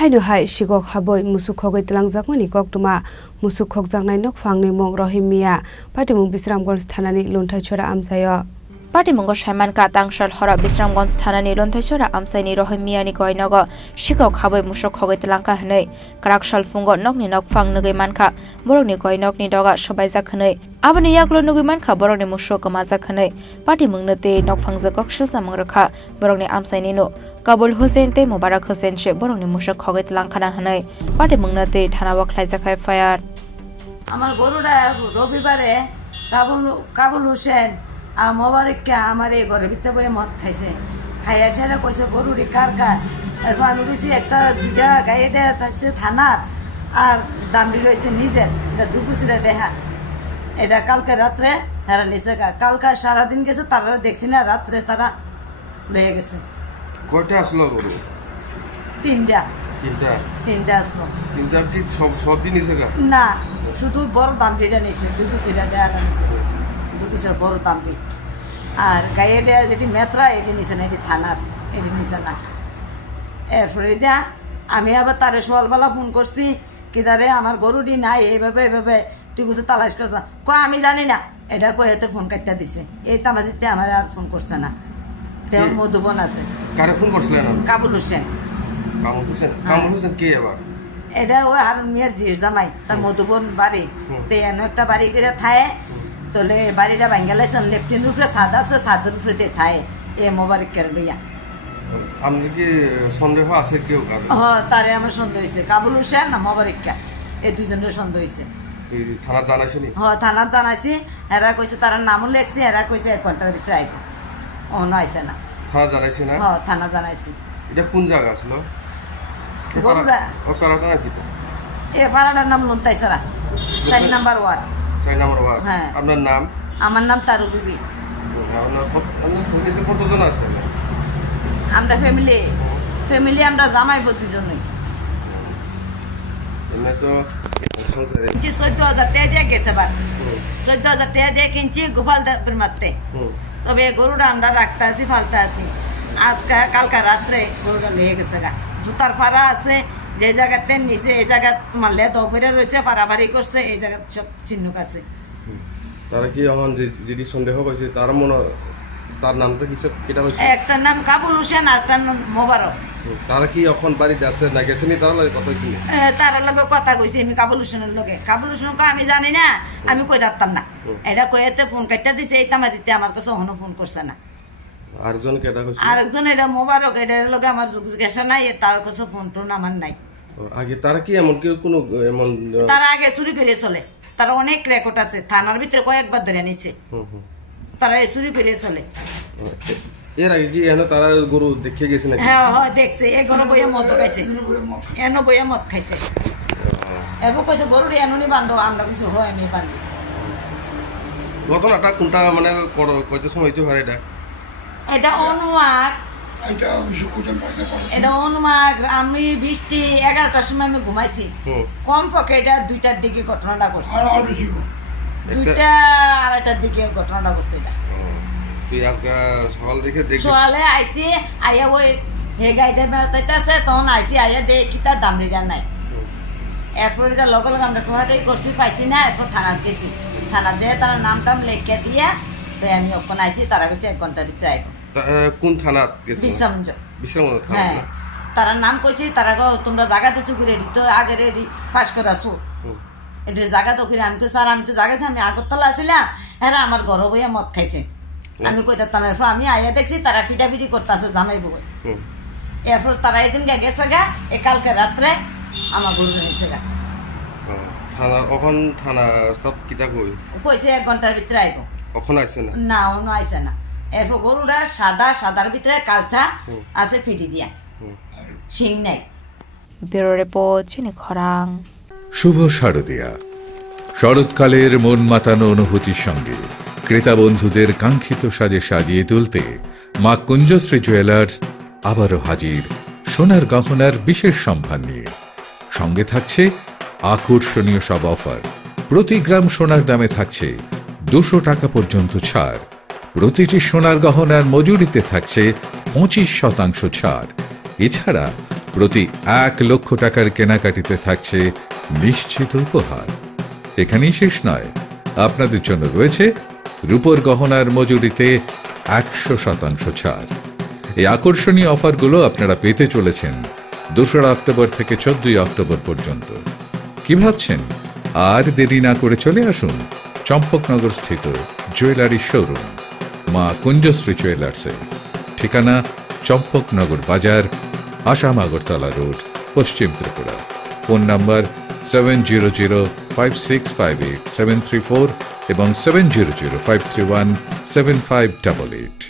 Hainu hai shigok haboi musuk khogoi telangjak mani koktuma musuk khokjaknai nokphangni mong Rohimia Patimung Bisramganj thanani lonthai chora amsayo Patimung Shaiman ka tangshal hora Bisramganj thanani lonthai chora amsaini Rohimia ni koinogo shigok haboi musuk khogoi telangka hnei karakshal fungo nokni nokphang nugai manka borokni koinokni doga sobaijak hnei aboni yaklo nugai manka borokni musuk kamajak hnei Patimung nete nokphangjak shilsamang rakha borokni amsaini no Kabul Hussein te Mubarak Hussein she borongni musuk khogoi telangkhana hnei Patimung nate thana wakhlaijakai fire আমার গরুটা রবিবারে কাবুল হোসেন আর মোবারককে আমার এই ঘরের ভিতরে বয়ে মদ খাইছে খাইয়া সেটা কইছে গরুটি কার কার এরপর আমি বুঝি একটা দুইটা গাড়ি দেয়া থাকছে থানার আর দামটি লইছে নিজের এটা দুপুসিরা দেহা এটা কালকে রাত্রে তারা নিচে কালকে সারাদিন গেছে তারা দেখছি না রাত্রে তারা লয়ে গেছে কয়টা আসলো গরু তিনটা আসলো তিনটা কি সব দিন নিছে না শুধু বড় দামটিটা নিছে দুপুসিরা দেয়াটা নিছে দুপুসের বড় দামটি আর গায়ে দেয়া যেটি মেত্রা এটি নিছে না এটি থানার এটি নিছে না এরপরে দেয়া আমি আবার তারে সকালবেলা ফোন করছি কি তারে আমার গরুটি নাই এইভাবে এইভাবে তুই কোথাও তালাশ করছ আমি জানি না এটা কয়েতে ফোন কাটটা দিছে এই তামাদিতে আমার আর ফোন করছে না তেমন মধুবন আছে কারে ফোন করছিলেন কাবুল হোসেন কাবুল হোসেন কে আবার এটা ওই হারুন মিয়ার জির জামাই তার মধুবন বাড়ি তে এনে একটা বাড়ি করে থায় তোলে বাড়িটা ভাঙ্গালাইছেন লেফটেন্ট উপরে ছাদ আছে ছাদের উপরে থায় এ মোবারকের লইয়া আপনি কি সন্দেহ আছে কেউ তারে আমার সন্দেহ হয়েছে কাবুল হোসেন না মোবারকা এই দুজনের সন্দেহ হয়েছে থানা জানাইছেন থানা জানাইছি এরা কইছে তার নামও লেখছি এরা কইছে 1 ঘন্টার ভিতরে আইব অন্য আইছে না থানা জানাইছি না থানা জানাইছি এটা কোন জায়গা ছিল এ পাড়াটার নাম লন্তাইছড়া 4 নম্বর ওয়ার্ড হ্যাঁ আপনার নাম আমার নাম তারু বিবি কতজন আছে আমরা ফ্যামিলি আমরা জামাই দুজনই তো 14,000 টাকা দিয়ে গেছে বার 14,000 টাকা দিয়ে কিনছি গোপাল মারতে তবে গরুটা আমরা রাখতে আছি ফালতে আছি আজকে কালকে রাত্রে গরুটা লেগে গেছে গা জুতার ফাড়া আছে যে জায়গাতে নিচে এই জায়গা তোমার লেদ ওপরে রয়েছে পারাবাড়ি করছে এই জায়গা সব চিহ্নক আছে তারা কি এখন যেটি সন্দেহ হয়েছে তার মনে তার নামটা কি কেটা হয়েছে একটা নাম কাবুল হোসেন আর একটা নাম মোবারক তারা কি এখন বাড়িতে আছে না গেছেনি তার লগে কথা হইছে তার লগে কথা কইছি আমি কাবুল হোসেনের লগে কাবুল হোসেনকে আমি জানি না আমি কই দাঁড়তাম না এটা কইতে ফোন কাটটা দিছে এই তামা দিতে আমার কাছে হনো ফোন করছে না আরেকজন কেটা কইছে আরেকজন এটা মোবারক এটার লগে আমার জিজ্ঞাসা নাই তার কাছে ফোন টোন আমার নাই আগে তারা কি এমন কি কোনো এমন তারা আগে চুরি করে চলে তারা অনেক রেকর্ড আছে থানার ভিতরে কয়েকবার ধরে নিছে তারা চুরি করে চলে এর আগে কি এনে তারা গরু দেখে গেছে নাকি হ্যাঁ দেখছে এই গরু বইয়া মদ খাইছে এনো বইয়া মদ খাইছে এরপর কইছে গরুর এনুনি বান্ধব আমরা কইছি হয় আমি বান্ধি ঘটনাটা কোনটা মানে কত সময় হইতে পারে এটা অনুমান এটা অনুমান আমি 11টার সময় আমি ঘুমাইছি কম পক্ষে এটা 2টার দিকে ঘটনাটা করছে 2:30টার দিকে ঘটনাটা করছে এটা সকালে আইসি আইয়া ওই হে গাইডে বেতাইতেছে তখন আইসি আইয়া দে কি তার দাম রিটার নাই এরপর এটা লগে লগে আমরা টোহাটাই করছি পাইছি না এরপর থানাত গেছি থানাত যেয়ে তার নাম টাম লেখা দিয়া তো আমি ওখানে আইসি তারা গেছে 1 ঘন্টার ভিতরে আইব কোন থানাত গেছে বিশ্রামঞ্জ হ্যাঁ তারা নাম কইছি তারা তোমরা জায়গা দিছো কি রেডি তো আগে রেডি পাস করাছো এটা জায়গা তো করে আমি তো স্যার আমি তো জায়গাতে আমি আগরতলা আসছিলাম হ্যাঁ আমার ঘর বইয়া মদ খাইছে আমি কইতাম এরপর আমি আইয়া দেখছি তারা ফিটাফিটি করতেছে জামাই বই এরপর তারা এদিন গেছে গা এ কালকে রাত্রে আমার গরু নিয়েছে গা থানা সব কিতা কইছে 1 ঘন্টার ভিতরে আইব কখন আইছে না অন্য আইছে না এরপর গরুটা সাদার ভিতরে কালচা আছে ফিটি দিয়া শিং নাই ব্যুরো রিপোর্ট চিনি খরাং শুভ শারদিয়া শরৎকালের মন মাতানো অনুভূতির সঙ্গে ক্রেতা বন্ধুদের কাঙ্ক্ষিত সাজে সাজিয়ে তুলতে মা কুঞ্জশ্রী জুয়েলার্স আবারও হাজির সোনার গহনার বিশেষ সম্ভার নিয়ে সঙ্গে থাকছে আকর্ষণীয় সব অফার প্রতি গ্রাম সোনার দামে থাকছে 200 টাকা পর্যন্ত ছাড় প্রতিটি সোনার গহনার মজুরিতে থাকছে 25% ছাড় এছাড়া প্রতি 1 লক্ষ টাকার কেনাকাটিতে থাকছে নিশ্চিত উপহার। এখানেই শেষ নয়, আপনাদের জন্য রয়েছে রূপোর গহনার মজুরিতে 100% ছাড়। এই আকর্ষণীয় অফারগুলো আপনারা পেতে চলেছেন 2রা অক্টোবর থেকে 14ই অক্টোবর পর্যন্ত। কি ভাবছেন? আর দেরি না করে চলে আসুন চম্পকনগর স্থিত জুয়েলারি শোরুম মা কুঞ্জশ্রী জুয়েলার্সে। ঠিকানা চম্পকনগর বাজার, আসাম আগরতলা রোড, পশ্চিম ত্রিপুরা। ফোন নাম্বার 7005658734 এবং 7005317588।